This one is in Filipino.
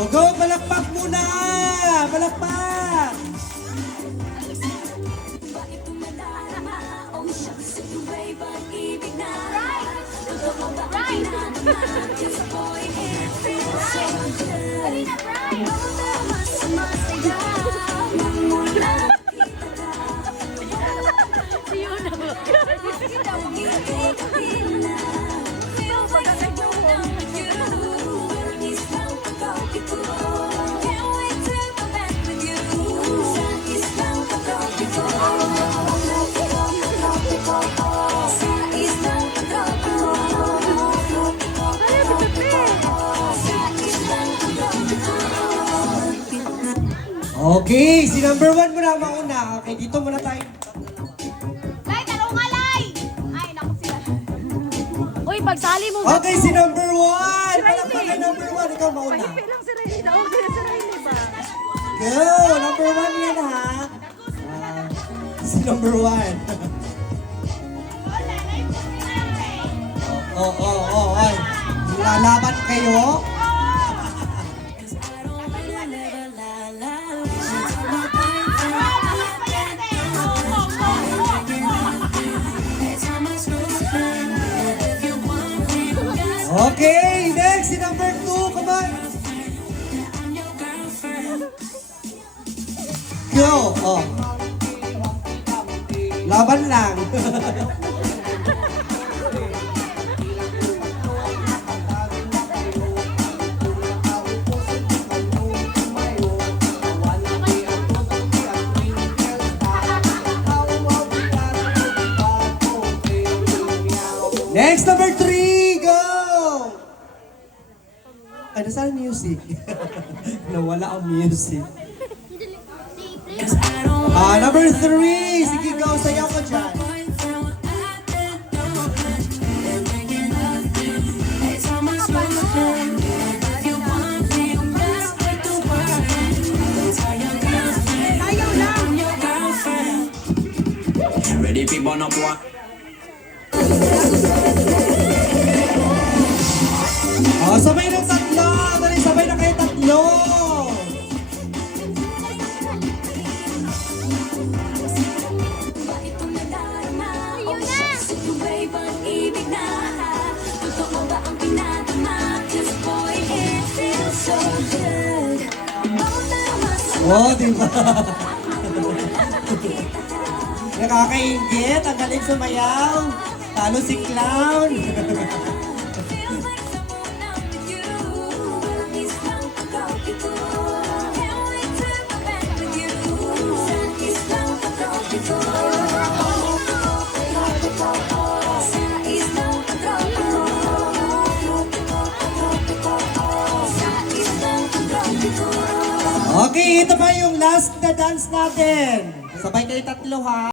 O go, palakpak muna! Palakpak! Okay, si number 1 muna ang mauna. Okay, dito muna tayo. Lay, tanong nga, Lay! Ay, naku sila. Uy, pagsali mo. Okay, si number 1! Palakpakan number 1, ikaw mauna. Pahipi lang si Riley. Okay, si Riley ba? Go! Number 1 yan ha. Si number 1. Ay. Lalaban kayo? Okay, next, si number 2, come on. Go! Oh. Laban lang. Next, number 3, go! Ay, nasaan ang music? Nawala ang music. Number 3, sige go, sayaw ka dyan. Ready people no boy. Oh, sabay ng tatlo! Dali, sabay na kayo tatlo! Oh, di ba? Nakakaingit, ang galing sumayaw. Talo si Clown. Okay, ito pa yung last na dance natin. Sabay kayo tatlo ha.